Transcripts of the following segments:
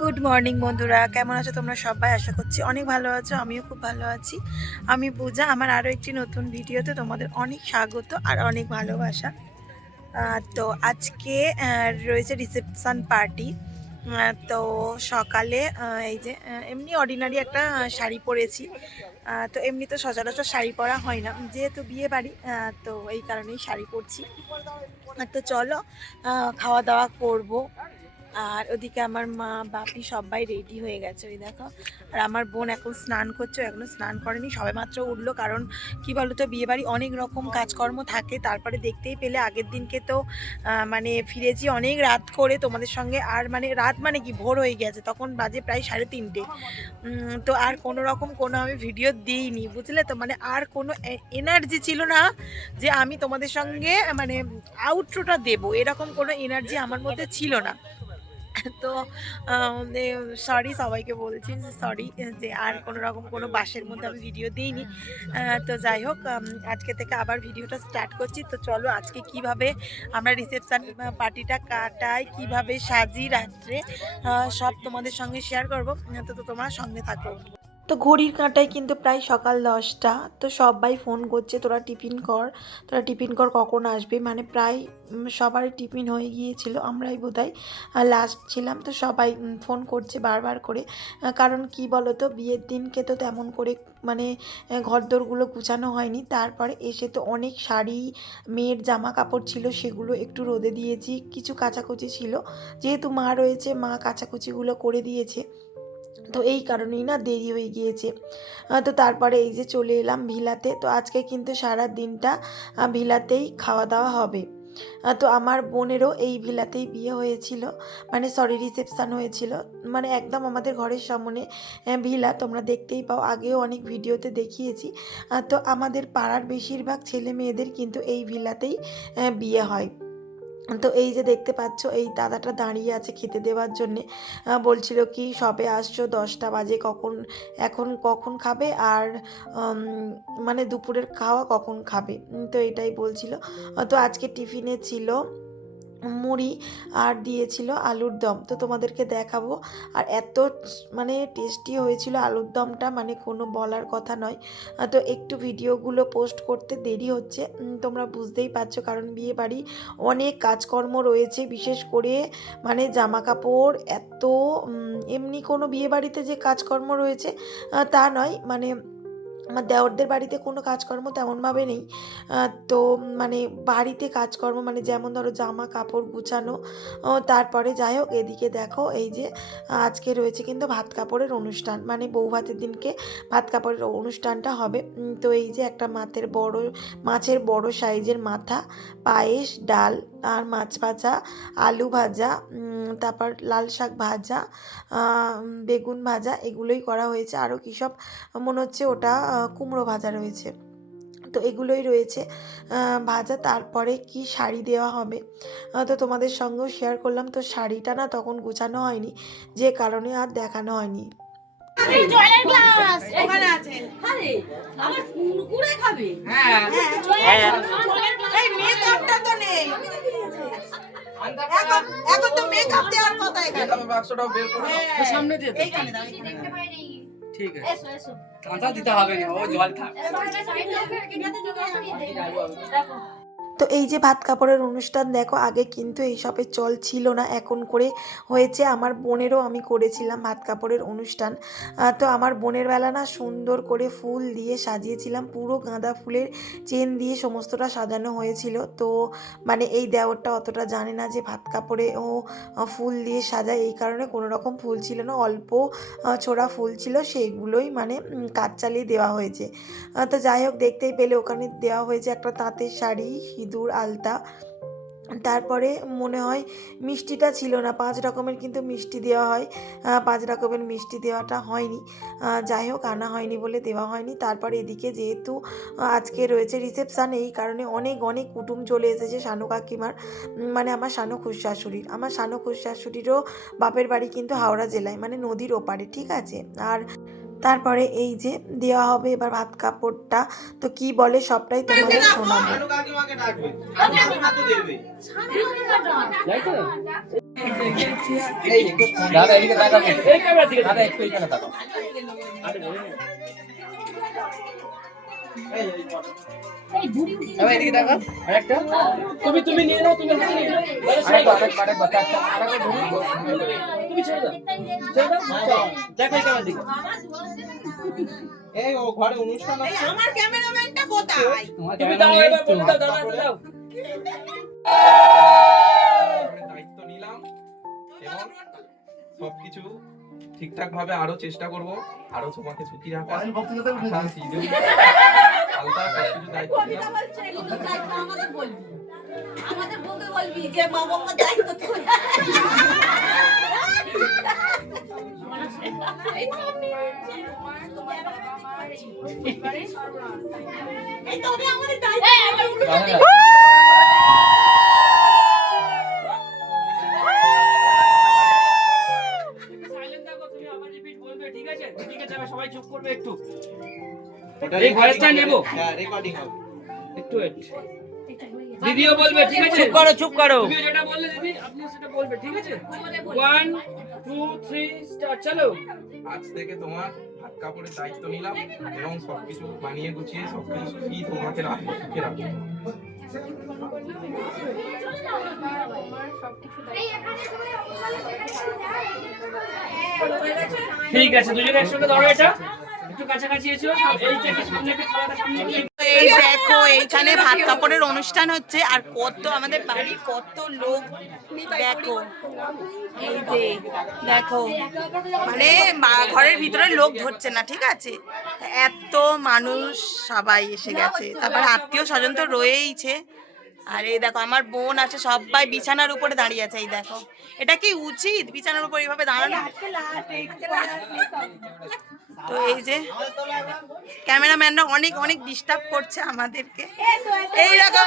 Good morning বন্ধুরা, কেমন আছো তোমরা সবাই? আশা করছি অনেক ভালো আছো, আমিও খুব ভালো আছি। আমি পূজা, আমার আরও একটি নতুন ভিডিওতে তোমাদের অনেক স্বাগত আর অনেক ভালোবাসা। তো আজকে রয়েছে রিসেপশন পার্টি। তো সকালে এই যে এমনি অর্ডিনারি একটা শাড়ি পরেছি। তো এমনি তো সচরাচর শাড়ি পরা হয় না, যেহেতু বিয়ে বাড়ি, তো এই কারণেই শাড়ি পরছি। তো চলো খাওয়া দাওয়া করবো। আর ওদিকে আমার মা বাপি সবাই রেডি হয়ে গেছে, ওই দেখো। আর আমার বোন এখন স্নান করছে, এখনো স্নান করেনি, সবে মাত্র উঠলো। কারণ কি বলতো, বিয়েবাড়ি অনেক রকম কাজকর্ম থাকে। তারপরে দেখতেই পেলে আগের দিনকে তো মানে ফিরেছি অনেক রাত করে তোমাদের সঙ্গে। আর মানে রাত মানে কি, ভোর হয়ে গেছে, তখন বাজে প্রায় 3:30। তো আর কোনো রকম কোনো আমি ভিডিও দিইনি, বুঝলে তো। মানে আর কোনো এনার্জি ছিল না যে আমি তোমাদের সঙ্গে মানে আউটরোটা দেবো, এরকম কোনো এনার্জি আমার মধ্যে ছিল না। তো সরি সবাইকে বলছি, সরি যে আর কোনো রকম কোনো বাসের মধ্যে আমি ভিডিও দিইনি। তো যাই হোক, আজকে থেকে আবার ভিডিওটা স্টার্ট করছি। তো চলো আজকে কিভাবে আমরা রিসেপশন পার্টিটা কাটাই, কিভাবে সাজি রাত্রে, সব তোমাদের সঙ্গে শেয়ার করবো। তো তোমরা সঙ্গে থাকো। তো ঘড়ির কাঁটায় কিন্তু প্রায় সকাল 10টা। তো সবাই ফোন করছে, তোরা টিফিন কর, তোরা টিফিন কর, কখন আসবে। মানে প্রায় সবারই টিফিন হয়ে গিয়েছিল, আমরাই বোধহয় লাস্ট ছিলাম। তো সবাই ফোন করছে বারবার করে। কারণ কি বলো তো, বিয়ের দিনকে তো তেমন করে মানে ঘরদোরগুলো গুছানো হয়নি। তারপরে এসে তো অনেক শাড়ি, মেয়ের জামা কাপড় ছিল, সেগুলো একটু রোদে দিয়েছি। কিছু কাচাকুচি ছিল, যেহেতু মা রয়েছে, মা কাচাকুচিগুলো করে দিয়েছে। তো এই কারণেই না দেরি হয়ে গিয়েছে। তো তারপরে এই যে চলে এলাম ভিলাতে। তো আজকে কিন্তু সারা দিনটা ভিলাতেই খাওয়া দাওয়া হবে। তো আমার বোনেরও এই ভিলাতেই বিয়ে হয়েছিল, মানে সরি রিসেপশান হয়েছিল। মানে একদম আমাদের ঘরের সামনে ভিলা, তোমরা দেখতেই পাও, আগেও অনেক ভিডিওতে দেখিয়েছি। তো আমাদের পাড়ার বেশিরভাগ ছেলে মেয়েদের কিন্তু এই ভিলাতেই বিয়ে হয়। তো এই যে দেখতে পাচ্ছ, এই দাদাটা দাঁড়িয়ে আছে খেতে দেওয়ার জন্যে। বলছিল কি সবে আসছো, 10টা বাজে, এখন কখন খাবে, আর মানে দুপুরের খাওয়া কখন খাবে। তো এটাই বলছিল। তো আজকে টিফিনে ছিল মুড়ি আর দিয়েছিল আলুর দম, তো তোমাদেরকে দেখাবো। আর এত মানে টেস্টি হয়েছিল আলুর দমটা, মানে কোনো বলার কথা নয়। তো একটু ভিডিওগুলো পোস্ট করতে দেরি হচ্ছে, তোমরা বুঝতেই পারছো, কারণ বিয়ে বাড়ি অনেক কাজকর্ম রয়েছে। বিশেষ করে মানে জামা কাপড় এত, এমনি কোনো বিয়ে বাড়িতে যে কাজকর্ম রয়েছে তা নয়। মানে আমার দেওরদের বাড়িতে কোনো কাজকর্ম তেমনভাবে নেই। তো মানে বাড়িতে কাজকর্ম মানে যেমন ধরো জামা কাপড় গুছানো। তারপরে যাই হোক, এদিকে দেখো এই যে আজকে রয়েছে কিন্তু ভাত কাপড়ের অনুষ্ঠান, মানে বউ ভাতের দিনকে ভাত কাপড়ের অনুষ্ঠানটা হবে। তো এই যে একটা মাছের বড় সাইজের মাথা, পায়েস, ডাল আর মাছ ভাজা, আলু ভাজা, তারপর লাল শাক ভাজা, বেগুন ভাজা, এগুলোই করা হয়েছে। আরও কী সব মনে হচ্ছে ওটা কুমড়ো ভাজা রয়েছে। তো এগুলোই রয়েছে ভাজা। তারপরে কি শাড়ি দেওয়া হবে, তো তোমাদের সঙ্গেও শেয়ার করলাম। তো শাড়িটা না তখন গুছানো হয়নি, যে কারণে আর দেখানো হয়নি। এখন তো মেকআপ দেওয়ার কথা, এখানে বাক্সটাও বের করে সামনে দিয়ে এইখানে দাও, ঠিক আছে। এসো এসো, কাঁচা দিতে হবে না, ও জল থাক। তো এই যে ভাত কাপড়ের অনুষ্ঠান দেখো, আগে কিন্তু এইসবের চল ছিল না, এখন করে হয়েছে। আমার বোনেরও আমি করেছিলাম ভাত কাপড়ের অনুষ্ঠান। তো আমার বোনের বেলা না সুন্দর করে ফুল দিয়ে সাজিয়েছিলাম, পুরো গাঁদা ফুলের চেন দিয়ে সমস্তটা সাজানো হয়েছিল। তো মানে এই দেওরটা অতটা জানে না যে ভাত কাপড়ে ও ফুল দিয়ে সাজায়, এই কারণে কোনো রকম ফুল ছিল না, অল্প ছোড়া ফুল ছিল, সেইগুলোই মানে কাজ চালিয়ে দেওয়া হয়েছে। তো যাই হোক, দেখতেই পেলে ওখানে দেওয়া হয়েছে একটা তাঁতের শাড়ি, সিঁদুর, আলতা। তারপরে মনে হয় মিষ্টিটা ছিল না, 5 রকমের কিন্তু মিষ্টি দেওয়া হয়, 5 রকমের মিষ্টি দেওয়াটা হয়নি। যাই হোক, আনা হয়নি বলে দেওয়া হয়নি। তারপরে এদিকে যেহেতু আজকে রয়েছে রিসেপশান, এই কারণে অনেক অনেক কুটুম চলে এসেছে শানু কাকিমার, মানে আমার শানু খুশশাশুড়ির। আমার শানু খুশশাশুড়িরও বাপের বাড়ি কিন্তু হাওড়া জেলায়, মানে নদীর ওপারে, ঠিক আছে। আর তারপরে এই যে দেওয়া হবে এবার ভাত কাপড়টা, তো কি বলে সবটাই তোমাদের শোনাবো। দাদা এদিকে তাকাবে, এই ক্যামেরার দিকে দাদা, একটু এখানে তাকাও। এদিকে তাকাও, আরেকটা তুমি নিয়ে নাও, তুমি হাতে নিয়ে নাও, আরেকবার তুমি ছেড়ে দাও, দেখো এই ক্যামেরার দিকে। এই ও ঘরে অনুষ্ঠান আছে, আমার ক্যামেরাম্যানটা কোথায়? তুমি দাও, এবার বলে দাও, দাও দায়িত্ব নিলাম এবং সবকিছু ঠিকঠাক ভাবে আরো চেষ্টা করব, আরো তোমাকে সুখী রাখার। আশা সিজু আলতা সবকিছু দায়িত্ব নিলাম। আমাদের বউকে বলবি যে মা বাবার দায়িত্ব তুই। এই তো আমাদের দায়িত্ব। ঠিক আছে, সবাই চুপ করবে একটু, এই ভয়েসটা নেব, হ্যাঁ রেকর্ডিং হবে, একটু ওয়েট। দিদিও বলবে, ঠিক আছে, চুপ করো তুমি যেটা বললে দিদি আপনিও সেটা বলবে, ঠিক আছে। 1 2 3 স্টার্ট, চলো। আজ থেকে তোমার হাত কাপড়ের দায়িত্ব নিলাম এবং সবকিছু বানিয়ে গুছিয়ে সবকিছু সুখী তোমাকে রাখবো, সুখে রাখবো। ঠিক আছে, দুজনে একসঙ্গে ধরো, এটা একটু কাছাকাছি এসো, এইটাকে সামনে একটা খালাটা সামনে নিয়ে। এই দেখো এইখানে ভাত কাপড়ের অনুষ্ঠান হচ্ছে আর কত আমাদের বাড়ির কত লোক দেখো, এই যে দেখো মানে ঘরের ভিতরে লোক ধরছে না, ঠিক আছে, এত মানুষ সবাই এসে গেছে, তারপর আত্মীয় স্বজন তো রয়েইছে। আর এই দেখো আমার বোন আছে, সবাই বিছানার উপরে দাঁড়িয়ে আছে, এই দেখো এটা কি উচিত বিছানার উপর এইভাবে দাঁড়ানো? তো এই যে ক্যামেরাম্যানরা অনেক অনেক ডিস্টার্ব করছে আমাদেরকে, এইরকম।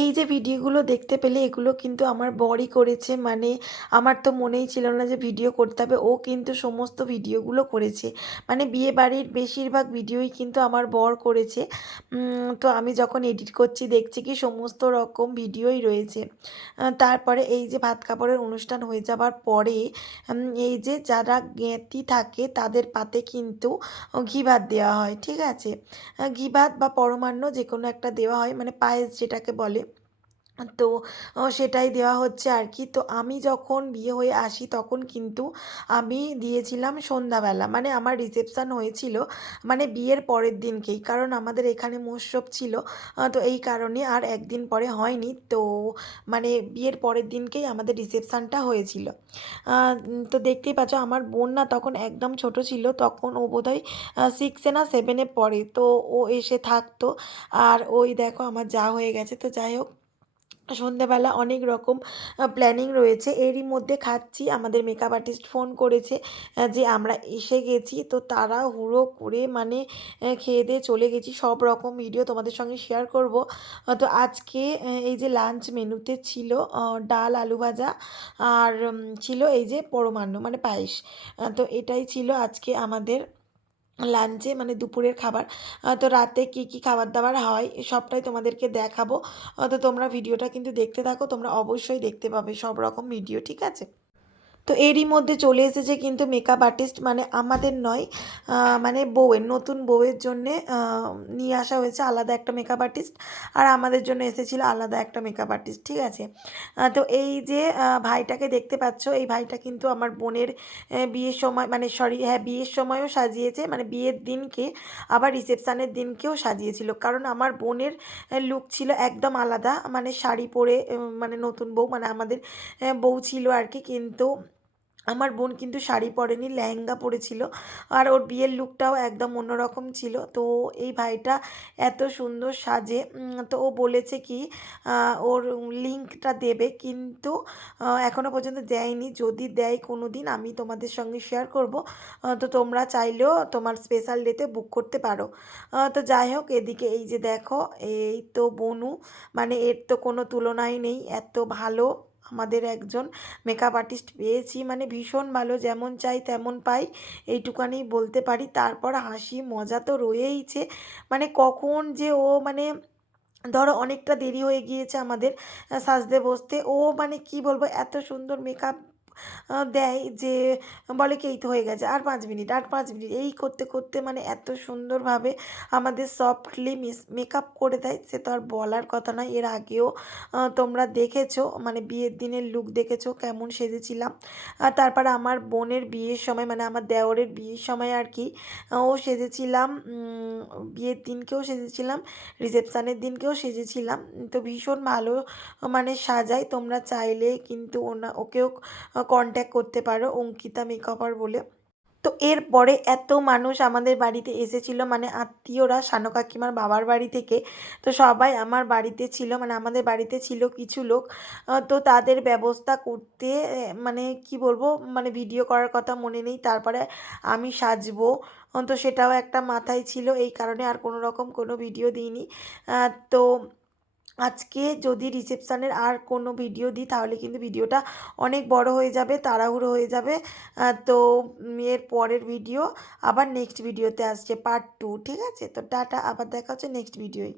এই যে ভিডিওগুলো দেখতে পেলে এগুলো কিন্তু আমার বরই করেছে, মানে আমার তো মনেই ছিল না যে ভিডিও করতে হবে, ও কিন্তু সমস্ত ভিডিওগুলো করেছে, মানে বিয়ে বাড়ির বেশিরভাগ ভিডিওই কিন্তু আমার বর করেছে। তো আমি যখন এডিট করছি দেখছি কি সমস্ত রকম ভিডিওই রয়েছে। তারপরে এই যে ভাত কাপড়ের অনুষ্ঠান হয়ে যাবার পরে এই যে যারা জ্ঞাতি থাকে তাদের পাতে কিন্তু ঘি ভাত দেওয়া হয়, ঠিক আছে, ঘি ভাত বা পরমান্ন যে কোনো একটা দেওয়া হয়, মানে পায়েস যেটাকে বলে। তো সেটাই দেওয়া হচ্ছে আর কি। তো আমি যখন বিয়ে হয়ে আসি তখন কিন্তু আমি দিয়েছিলাম সন্ধ্যাবেলা, মানে আমার রিসেপশান হয়েছিল মানে বিয়ের পরের দিনকেই, কারণ আমাদের এখানে মহোৎসব ছিল, তো এই কারণে আর একদিন পরে হয়নি, তো মানে বিয়ের পরের দিনকেই আমাদের রিসেপশানটা হয়েছিল। তো দেখতেই পাচ্ছ আমার বোন না তখন একদম ছোট ছিল, তখন ও বোধহয় 6-এ না 7-এ পড়ে, তো ও এসে থাকতো। আর ওই দেখো আমার যা হয়ে গেছে। তো যাই হোক সন্ধেবেলা অনেক রকম প্ল্যানিং রয়েছে, এরই মধ্যে খাচ্ছি, আমাদের মেকআপ আর্টিস্ট ফোন করেছে যে আমরা এসে গেছি, তো তারা হুড়ো করে মানে খেয়ে দিয়ে চলে গেছি, সব রকম ভিডিও তোমাদের সঙ্গে শেয়ার করব। তো আজকে এই যে লাঞ্চ মেনুতে ছিল ডাল আলু ভাজা আর ছিল এই যে পরমান্ন মানে পায়েস। তো এটাই ছিল আজকে আমাদের লাঞ্চে, মানে দুপুরের খাবার। তো রাতে কি কি খাবার দাবার হয় সবটাই তোমাদেরকে দেখাবো। তো তোমরা ভিডিওটা কিন্তু দেখতে থাকো, তোমরা অবশ্যই দেখতে পাবে সব রকম ভিডিও, ঠিক আছে। তো এরই মধ্যে চলে এসেছে কিন্তু মেকআপ আর্টিস্ট, মানে আমাদের নয়, মানে বউয়ের, নতুন বউয়ের জন্যে নিয়ে আসা হয়েছে আলাদা একটা মেকআপ আর্টিস্ট, আর আমাদের জন্য এসেছিলো আলাদা একটা মেকআপ আর্টিস্ট, ঠিক আছে। তো এই যে ভাইটাকে দেখতে পাচ্ছ, এই ভাইটা কিন্তু আমার বোনের বিয়ের সময়, মানে সরি হ্যাঁ বিয়ের সময়ও সাজিয়েছে, মানে বিয়ের দিনকে আবার রিসেপশানের দিনকেও সাজিয়েছিল, কারণ আমার বোনের লুক ছিল একদম আলাদা, মানে শাড়ি পরে, মানে নতুন বউ মানে আমাদের বউ ছিল আর কি, কিন্তু আমার বোন কিন্তু শাড়ি পরেনি, লেহেঙ্গা পরেছিল, আর ওর বিয়ের লুকটাও একদম অন্যরকম ছিল। তো এই ভাইটা এত সুন্দর সাজে, তো ও বলেছে কি ওর লিঙ্কটা দেবে, কিন্তু এখনও পর্যন্ত দেয়নি, যদি দেয় কোনো দিন আমি তোমাদের সঙ্গে শেয়ার করব। তো তোমরা চাইলেও তোমার স্পেশাল ডেতে বুক করতে পারো। তো যাই হোক এদিকে এই যে দেখো, এই তো বনু, মানে এর তো কোনো তুলনাই নেই, এত ভালো আমাদের একজন মেকআপ আর্টিস্ট পেয়েছি, মানে ভীষণ ভালো, যেমন চাই তেমন পাই, এইটুকানি বলতে পারি। তারপর হাসি মজা তো রয়েইছে, মানে কখন যে ও মানে ধরো অনেকটা দেরি হয়ে গিয়েছে আমাদের সাজতে বসতে। ও মানে কি বলবো, এত সুন্দর মেকআপ দেয় যে বলে কি এই তো হয়ে গেছে, আর 5 মিনিট, আর 5 মিনিট, এই করতে করতে মানে এত সুন্দরভাবে আমাদের সফটলি মেকআপ করে দেয়, সে তো আর বলার কথা নয়। এর আগেও তোমরা দেখেছো, মানে বিয়ের দিনের লুক দেখেছো কেমন সেজেছিলাম। আর তারপরে আমার বোনের বিয়ের সময়, মানে আমার দেওরের বিয়ের সময় আর কি, ও সেজেছিলাম, বিয়ের দিনকেও সেজেছিলাম, রিসেপশানের দিনকেও সেজেছিলাম। তো ভীষণ ভালো মানে সাজাই, তোমরা চাইলে কিন্তু ওকেও কন্ট্যাক্ট করতে পারো, অঙ্কিতা মেকআপার বলে। তো এরপরে এত মানুষ আমাদের বাড়িতে এসেছিল, মানে আত্মীয়রা, সানু কাকিমার বাবার বাড়ি থেকে। তো সবাই আমার বাড়িতে ছিল, মানে আমাদের বাড়িতে ছিল কিছু লোক। তো তাদের ব্যবস্থা করতে মানে কি বলবো, মানে ভিডিও করার কথা মনে নেই। তারপরে আমি সাজবো, তো সেটাও একটা মাথায় ছিল, এই কারণে আর কোনো রকম কোনো ভিডিও দিইনি। তো আজকে যদি রিসেপশানের আর কোনো ভিডিও দিই তাহলে কিন্তু ভিডিওটা অনেক বড় হয়ে যাবে, তাড়াহুড়ো হয়ে যাবে। তো এর পরের ভিডিও আবার নেক্সট ভিডিওতে আসছে পার্ট 2, ঠিক আছে? তো টাটা, আবার দেখা হচ্ছে নেক্সট ভিডিওয়।